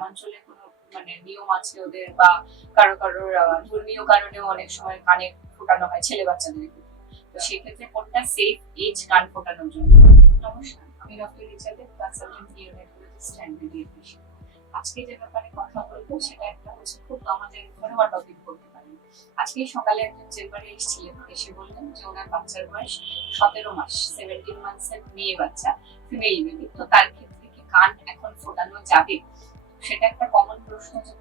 গ্রামাঞ্চলে কোনো নিয়ম আছে ওদের, বা কারো কারোর ধর্মীয় কারণেও অনেক সময় কানে ফোটানো হয় ছেলে বাচ্চাদের। তো সেক্ষেত্রে কোনটা সেফ এজ কান ফোটানোর জন্য? নমস্কার, আমি doctor Richard, consultant neuronephrologist and paediatrician. আজকে যে ব্যাপারে কথা বলবো সেটা একটা হচ্ছে খুব আমাদের ঘরোয়া টপিক বলতে পারেন। আজকে সকালে একজন চেম্বারে এসেছিলেন, এসে বললেন যে ওনার বাচ্চার বয়স 17 মাস, 17 মান্থসের মেয়ে বাচ্চা, ফিমেল বেবি। তো তার ক্ষেত্রে কি কান এখন ফোটানো যাবে? সেটা একটা কমন প্রশ্ন যে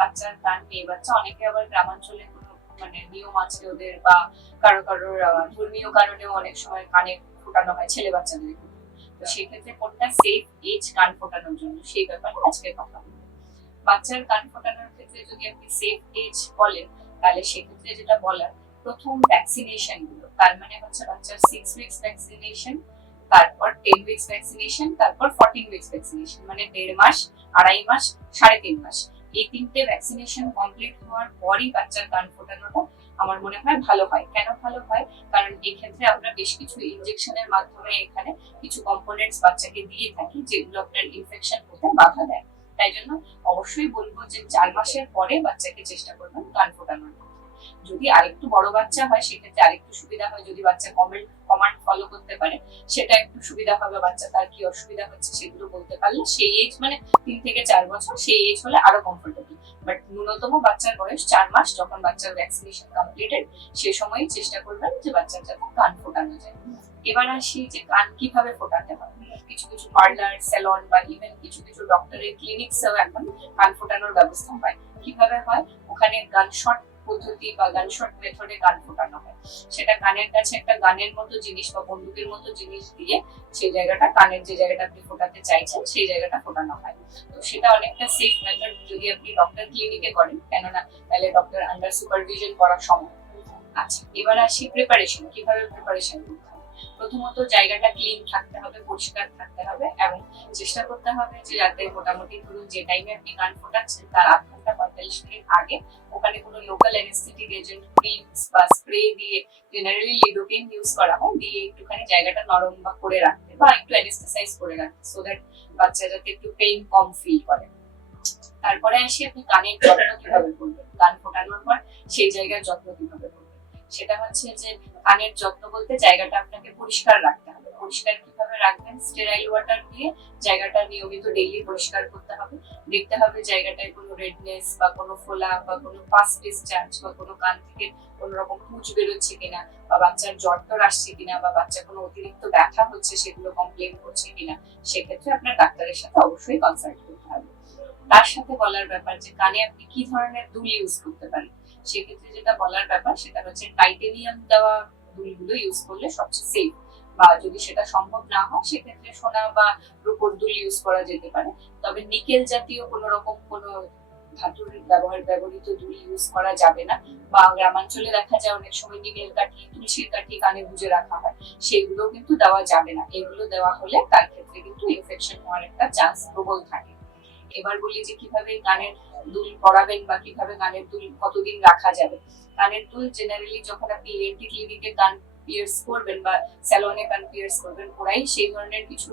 বাচ্চার কান, মেয়ে বাচ্চা। অনেকে আবার গ্রামাঞ্চলে কোনো নিয়ম আছে ওদের, বা কারো কারোর ধর্মীয় কারণেও অনেক সময় কানে ফোটানো হয় ছেলে বাচ্চাদের। তো সেক্ষেত্রে কোনটা সেফ এজ কান ফোটানোর জন্য, সেই ব্যাপারে আজকে কথা বলবো। বাচ্চার কান ফোটানোর ক্ষেত্রে যদি আপনি সেফ এজ বলেন, তাহলে সেক্ষেত্রে যেটা বলার, প্রথম ভ্যাকসিনেশন গুলো, তার মানে হচ্ছে বাচ্চার 6 উইকস ভ্যাকসিনেশন, তারপর 10 উইকস ভ্যাকসিনেশন, তারপর 14 উইকস ভ্যাকসিনেশন, মানে 1.5 মাস, 2.5 মাস, 3.5 মাস। এই তিনটে ভ্যাকসিনেশন কমপ্লিট হওয়ার পরই বাচ্চার কান ফোটানোটা আমার মনে হয় ভালো হয়। কেন ভালো হয়? কারণ এই ক্ষেত্রে আমরা বেশ কিছু ইনজেকশনের মাধ্যমে এখানে কিছু কম্পোনেন্টস বাচ্চাকে দিয়ে থাকি, যেগুলো আপনার ইনফেকশন হতে বাধা দেয়। তাই জন্য অবশ্যই বলবো যে 4 মাসের পরে বাচ্চাকে চেষ্টা করবেন কান ফোটানোর। যদি আরেকটু বড় বাচ্চা হয় সেক্ষেত্রে আরেকটু সুবিধা হয়, যদি বাচ্চা কমান্ড ফলো করতে পারে সেটা একটু সুবিধা হবে। বাচ্চা তার কি অসুবিধা হচ্ছে সেগুলো বলতে পারলে, সেই এজ 3 থেকে 4 বছর, সেই এজ হলে আরো কমফোর্টেবল। বাট ন্যূনতম বাচ্চার বয়স 4 মাস, যখন বাচ্চার ভ্যাকসিনেশন কমপ্লিটেড, সে সময়ই চেষ্টা করবেন যে বাচ্চার যাতে কান ফোটানো যায়। এবার আসি যে কান কিভাবে ফোটাতে হয়। কিছু কিছু পার্লার, স্যালন বা ইভেন কিছু কিছু ডক্টরের ক্লিনিক্সেও এখন কান ফোটানোর ব্যবস্থা হয়। কিভাবে হয়? ওখানে গানশট পদ্ধতি বা গানশট মেথডে কান ফোটানো হয়। সেটা কানের কাছে একটা গানের মতো জিনিস বা বন্দুকের মতো জিনিস দিয়ে সেই জায়গাটা, কানের যে জায়গাটা আপনি ফোটাতে চাইছেন সেই জায়গাটা ফোটানো হয়। তো সেটা অনেকটা সেফ মেথড যদি আপনি ডক্টর ক্লিনিকে করেন, কেননা তাহলে ডক্টর আন্ডার সুপারভিশন করা সম্ভব। আচ্ছা, এবার আসি প্রিপারেশন। কিভাবে প্রিপারেশন করতে হবে? প্রথমত জায়গাটা ক্লিন থাকতে হবে, পরিষ্কার থাকতে হবে, এবং চেষ্টা করতে হবে যে যাতে মোটামুটি ধরুন যে টাইমে আপনি কান ফোটাচ্ছেন তার আধ ঘন্টা 45 মিনিট আগে ওখানে কোনো লোকাল অ্যানেস্থেটিক এজেন্ট, ক্রিমস বা স্প্রে দিয়ে, জেনারেলি লিডোকেইন ইউজ করা হয়, দিয়ে একটুখানি জায়গাটা নরম বা করে রাখতে, বা একটু অ্যানেস্থেসাইজ করে রাখতে, সো দ্যাট বাচ্চা যাতে একটু পেইন কম ফিল করে। তারপরে আসি আপনি কানের যত্ন কিভাবে করবেন, কান ফোটানোর পর সেই জায়গার যত্ন কিভাবে করবেন। সেটা হচ্ছে যে কানের যত্ন বলতে জায়গাটা আপনাকে পরিষ্কার রাখতে হবে। পরিষ্কার কিভাবে রাখবেন? স্টেরাইল ওয়াটার দিয়ে জায়গাটা নিয়মিত ডেইলি পরিষ্কার করতে হবে। দেখতে হবে জায়গাটায় কোনো রেডনেস বা কোনো ফোলা বা কোনো পাস ডিসচার্জ বা কোনো কান থেকে কোনো রকম পুঁজ বেরোচ্ছে কিনা, বা বাচ্চার জ্বর আসছে কিনা, বা বাচ্চা কোনো অতিরিক্ত ব্যথা হচ্ছে সেগুলো কমপ্লেন করছে কিনা, সেক্ষেত্রে আপনার ডাক্তারের সাথে অবশ্যই কনসাল্ট করতে হবে। তার সাথে বলার ব্যাপার যে কানে আপনি কি ধরনের দুল ইউজ করতে পারেন। সেক্ষেত্রে যেটা বলার ব্যাপার সেটা হচ্ছে টাইটেনিয়াম দেওয়া দুলগুলো ইউজ করলে সবচেয়ে সেফ, বা যদি সেটা সম্ভব না হয় সেক্ষেত্রে সোনা বা রূপোর দুল ইউজ করা যেতে পারে। তবে নিকেল জাতীয় কোনো রকম কোনো ধাতুর ব্যবহৃত দুল ইউজ করা যাবে না। বা গ্রামাঞ্চলে দেখা যায় অনেক সময় নিমের কাঠি, তুলসীর কাঠি কানে গুঁজে রাখা হয়, সেগুলো কিন্তু দেওয়া যাবে না। এগুলো দেওয়া হলে তার ক্ষেত্রে কিন্তু ইনফেকশন হওয়ার একটা চান্স প্রবল থাকে। এবার বলি যে কিভাবে কানের দুল পরাবেন বা কিভাবে কানের দুল কতদিন রাখা যাবে। কানের দুল জেনারেলি যখন আপনি এন্টি ক্লিনিকে কান পিয়ার্স করবেন বা স্যালনে কান পিয়ার্স করবেন, ওরাই সেই ধরনের কিছু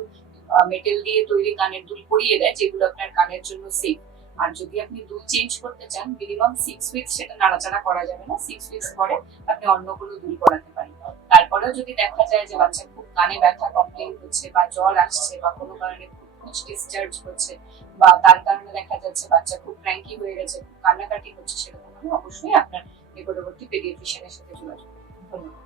মেটেল দিয়ে তৈরি কানের দুল পরিয়ে দেয়, যেগুলো আপনার কানের জন্য সেফ। আর যদি আপনি দুল চেঞ্জ করতে চান, মিনিমাম 6 উইকস সেটা নাড়াচাড়া করা যাবে না। 6 উইকস পরে আপনি অন্য কোনো দুল পরাতে পারেন। তারপরেও যদি দেখা যায় যে বাচ্চা খুব কানে ব্যথা কমপ্লেন করছে, বা জ্বর আসছে, বা কোনো কারণে খুব ডিসচার্জ হচ্ছে, বা তার কারণে দেখা যাচ্ছে বাচ্চা খুব ক্র্যাঙ্কি হয়ে গেছে, কান্নাকাটি হচ্ছে, সেরকম হলে অবশ্যই আপনার নিকটবর্তী পেডিয়াট্রিশিয়ানের সাথে যোগাযোগ করুন। ধন্যবাদ।